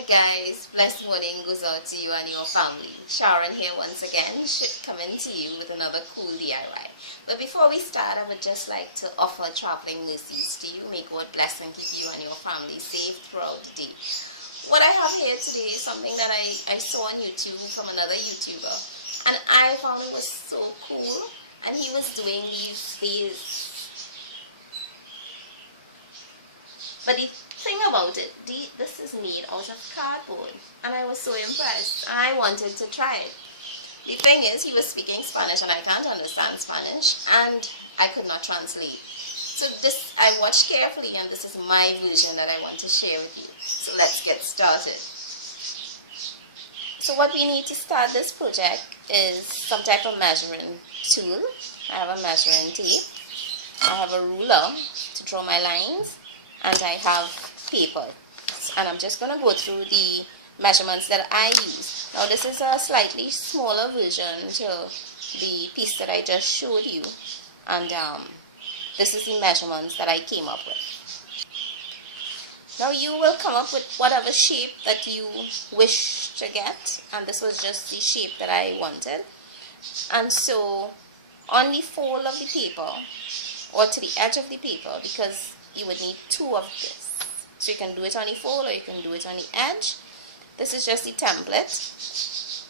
Hi guys, blessed morning goes out to you and your family. Sharon here once again, coming to you with another cool DIY. But before we start, I would just like to offer traveling mercies to you. May God bless and keep you and your family safe throughout the day. What I have here today is something that I saw on YouTube from another YouTuber, and I found it was so cool. And he was doing these vases. But the thing about it, this is made out of cardboard, and I was so impressed. I wanted to try it. The thing is, he was speaking Spanish and I can't understand Spanish, and I could not translate. So this, I watched carefully, and this is my version that I want to share with you. So let's get started. So what we need to start this project is some type of measuring tool. I have a measuring tape. I have a ruler to draw my lines, and I have paper, and I'm just going to go through the measurements that I use. Now this is a slightly smaller version to the piece that I just showed you, and this is the measurements that I came up with. Now you will come up with whatever shape that you wish to get, and this was just the shape that I wanted. And so on the fold of the paper, or to the edge of the paper, because you would need two of this, so you can do it on the fold or you can do it on the edge. This is just the template.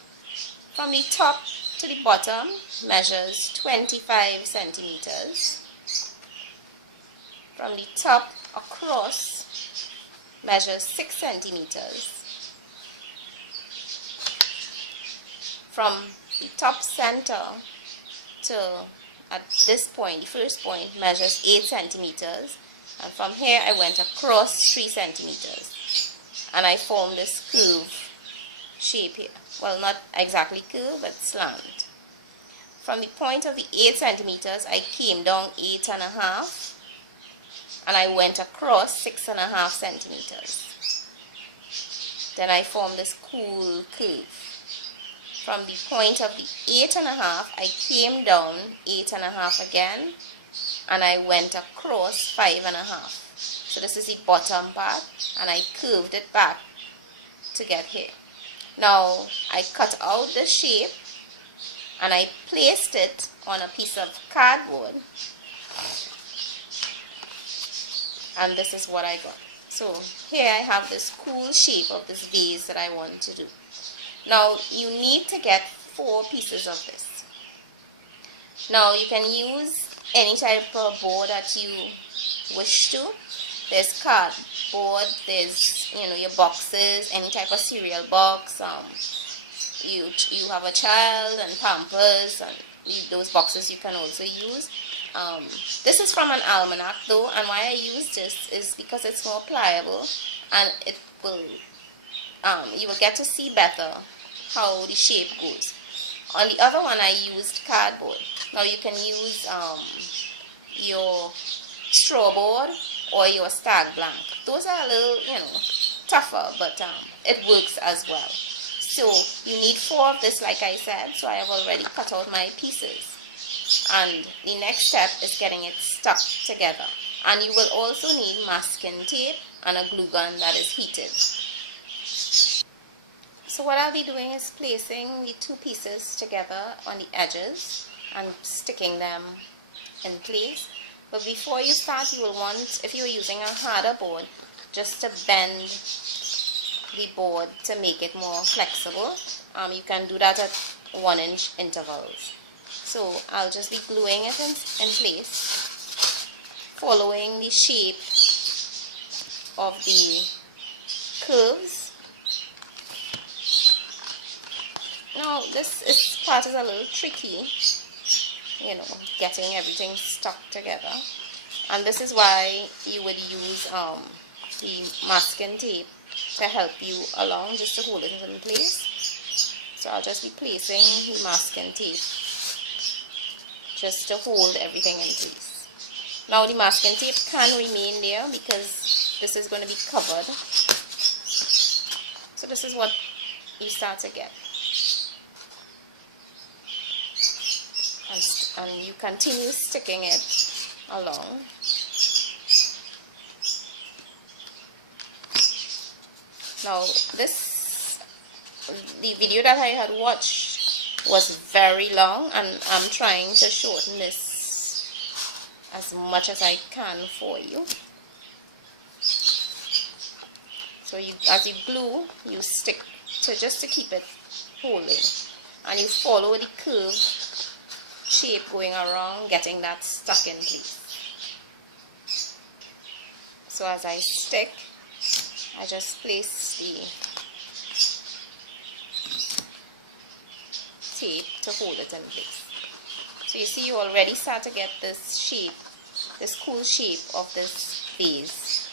From the top to the bottom measures 25 centimeters. From the top across measures 6 centimeters. From the top center to at this point, the first point, measures 8 centimeters. And from here I went across 3 centimeters, and I formed this curve shape here. Well, not exactly curve, but slant. From the point of the 8 centimeters I came down 8.5, and I went across 6.5 centimeters. Then I formed this cool curve. From the point of the 8.5 I came down 8.5 again, and I went across 5.5. So this is the bottom part, and I curved it back to get here. Now I cut out the shape and I placed it on a piece of cardboard, and this is what I got. So here I have this cool shape of this vase that I want to do. Now you need to get 4 pieces of this. Now you can use any type of board that you wish to. There's cardboard, there's your boxes, any type of cereal box. You have a child and Pampers, and those boxes you can also use. This is from an almanac though, and why I use this is because it's more pliable, and it will you will get to see better how the shape goes. On the other one I used cardboard. Now you can use your straw board or your stag blank. Those are a little, tougher, but it works as well. So you need 4 of this, like I said, so I have already cut out my pieces. And the next step is getting it stuck together. And you will also need masking tape and a glue gun that is heated. So what I'll be doing is placing the 2 pieces together on the edges and sticking them in place. But before you start, you will want, if you're using a harder board, just to bend the board to make it more flexible. You can do that at 1-inch intervals. So I'll just be gluing it in place, following the shape of the curves. Now this part is a little tricky, getting everything stuck together, and this is why you would use the masking tape to help you along, just to hold it in place. So I'll just be placing the masking tape just to hold everything in place. Now the masking tape can remain there because this is going to be covered. So this is what you start to get. And you continue sticking it along. Now the video that I had watched was very long, and I'm trying to shorten this as much as I can for you. So as you glue, you stick just to keep it holding, and you follow the curve shape going around, getting that stuck in place. So as I stick, I just place the tape to hold it in place. So you see, you already start to get this shape, this cool shape of this vase.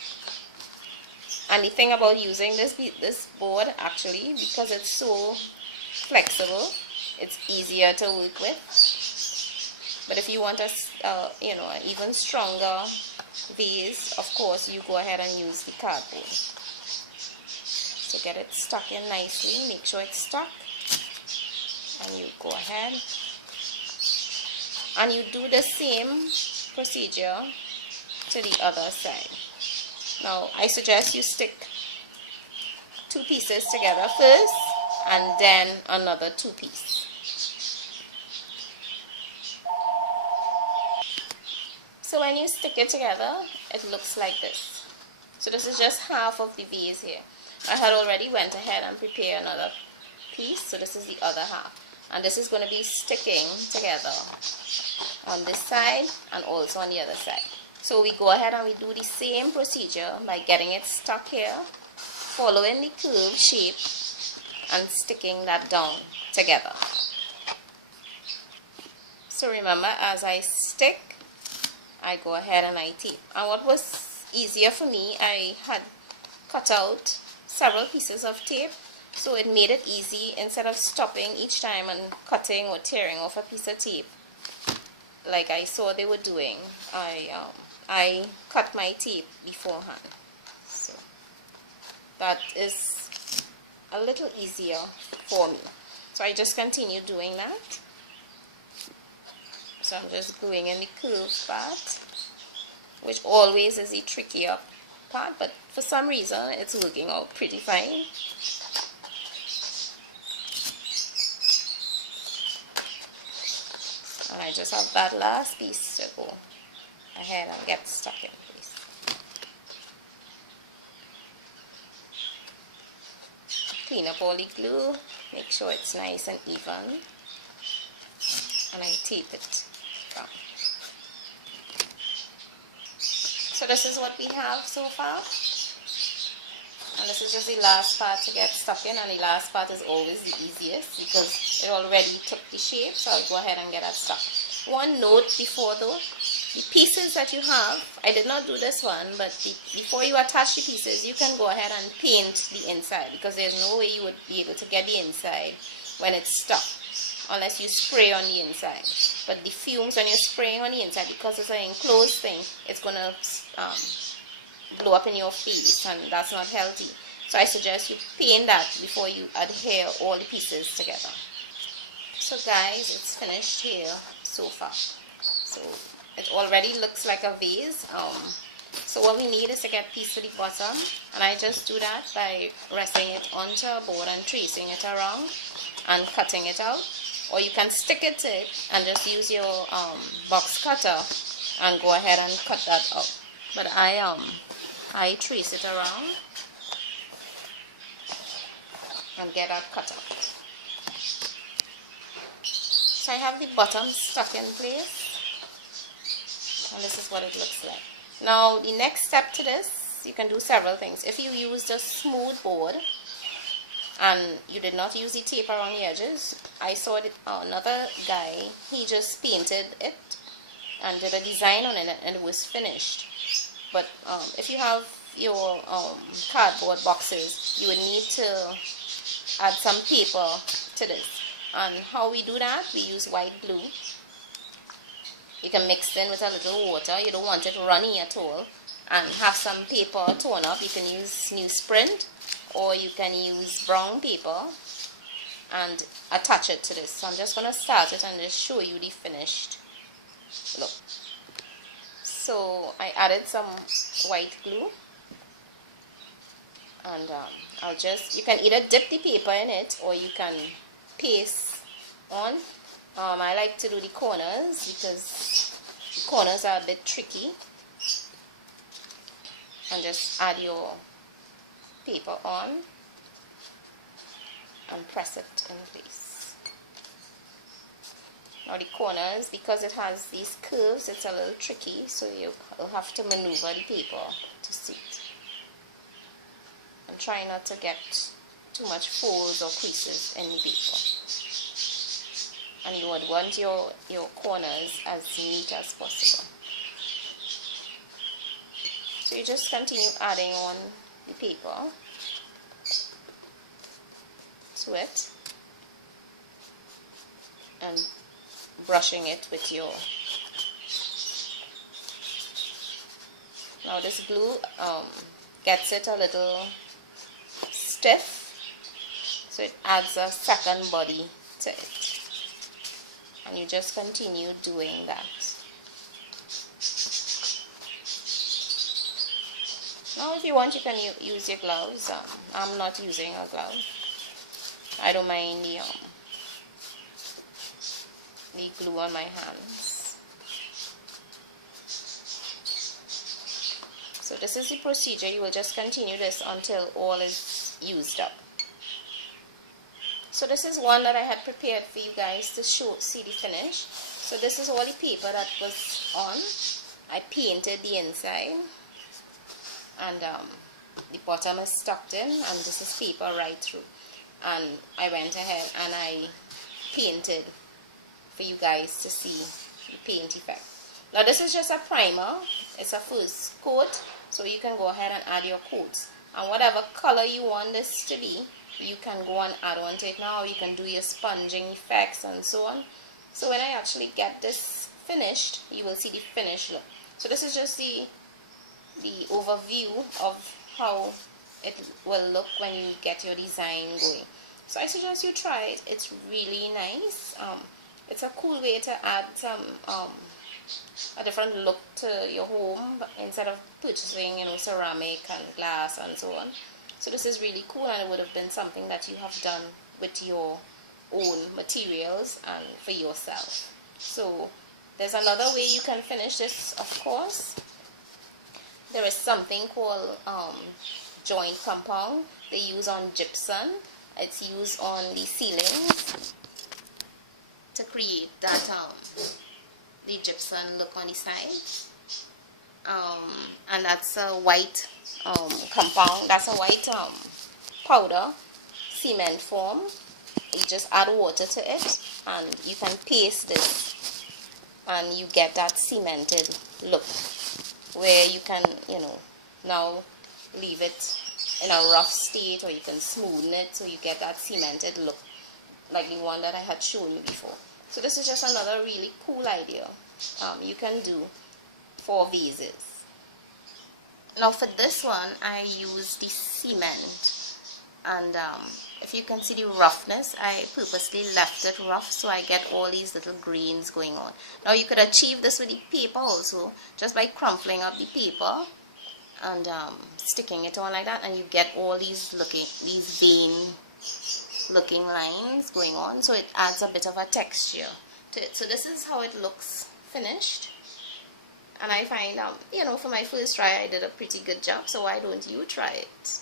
And the thing about using this board, actually, because it's so flexible, it's easier to work with. But if you want an even stronger vase, of course, you go ahead and use the cardboard. So get it stuck in nicely, make sure it's stuck, and you go ahead and you do the same procedure to the other side. Now I suggest you stick 2 pieces together first, and then another 2 pieces. So when you stick it together, it looks like this. So this is just half of the vase here. I had already went ahead and prepared another piece, so this is the other half. And this is going to be sticking together on this side and also on the other side. So we go ahead and we do the same procedure by getting it stuck here, following the curve shape, and sticking that down together. So remember, as I stick, I go ahead and I tape. And what was easier for me, I had cut out several pieces of tape, so it made it easy. Instead of stopping each time and cutting or tearing off a piece of tape like I saw they were doing, I cut my tape beforehand. So that is a little easier for me. So I just continue doing that. So I'm just gluing in the curved part, which always is the trickier part, but for some reason it's working out pretty fine. And I just have that last piece to go ahead and get stuck in place. Clean up all the glue, make sure it's nice and even, and I tape it down. So this is what we have so far, and this is just the last part to get stuck in, and the last part is always the easiest because it already took the shape. So I'll go ahead and get that stuck. One note before though, the pieces that you have, I did not do this one, but before you attach the pieces, you can go ahead and paint the inside, because there's no way you would be able to get the inside when it's stuck unless you spray on the inside. But the fumes, when you're spraying on the inside, because it's an enclosed thing, it's going to blow up in your face, and that's not healthy. So I suggest you paint that before you adhere all the pieces together. So guys, it's finished here so far. So it already looks like a vase. So what we need is to get a piece to the bottom, and I just do that by resting it onto a board and tracing it around and cutting it out. Or you can stick it to it and just use your box cutter and go ahead and cut that out. But I trace it around and get that cut out. So I have the bottom stuck in place, and this is what it looks like. Now the next step to this, you can do several things. If you used a smooth board and you did not use the tape around the edges, I saw it, another guy, he just painted it and did a design on it, and it was finished. But if you have your cardboard boxes, you would need to add some paper to this. And how we do that, we use white glue. You can mix it in with a little water. You don't want it runny at all. And have some paper torn up. You can use newsprint, or you can use brown paper and attach it to this. So I'm just going to start it and just show you the finished look. So I added some white glue, And you can either dip the paper in it or you can paste on. I like to do the corners because the corners are a bit tricky. And just add your paper on and press it in place. Now the corners, because it has these curves, it's a little tricky, so you'll have to maneuver the paper to suit. And try not to get too much folds or creases in the paper. And you would want your corners as neat as possible. So you just continue adding on the paper to it and brushing it with your. Now this glue gets it a little stiff, so it adds a second body to it, and you just continue doing that. Now if you want, you can use your gloves. I'm not using a glove. I don't mind the glue on my hands. So this is the procedure. You will just continue this until all is used up. So this is one that I had prepared for you guys to see the finish. So this is all the paper that was on. I painted the inside. And the bottom is tucked in, and this is paper right through. And I went ahead and I painted for you guys to see the paint effect. Now this is just a primer. It's a first coat, so you can go ahead and add your coats. And whatever color you want this to be, you can go and add on to it now. You can do your sponging effects and so on. So when I actually get this finished, you will see the finished look. So this is just the overview of how it will look when you get your design going. So I suggest you try it. It's really nice. It's a cool way to add some a different look to your home instead of purchasing ceramic and glass and so on. So this is really cool, and it would have been something that you have done with your own materials and for yourself. So there's another way you can finish this, of course. There is something called joint compound. They use on gypsum. It's used on the ceilings to create that the gypsum look on the side. And that's a white compound. That's a white powder, cement form. You just add water to it, and you can paste this, and you get that cemented look, where you can, now leave it in a rough state, or you can smoothen it so you get that cemented look like the one that I had shown you before. So this is just another really cool idea you can do for vases. Now for this one, I use the cement, and if you can see the roughness, I purposely left it rough so I get all these little grains going on. Now you could achieve this with the paper also, just by crumpling up the paper and sticking it on like that, and you get all these vein looking lines going on, so it adds a bit of a texture to it. So this is how it looks finished, and I find for my first try I did a pretty good job, so why don't you try it?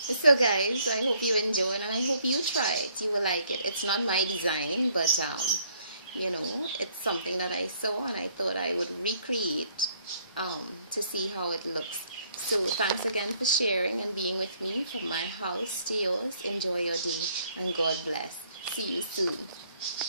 So guys, I hope you enjoyed, and I hope you try it. You will like it. It's not my design, but it's something that I saw and I thought I would recreate to see how it looks. So thanks again for sharing and being with me from my house to yours. Enjoy your day, and God bless. See you soon.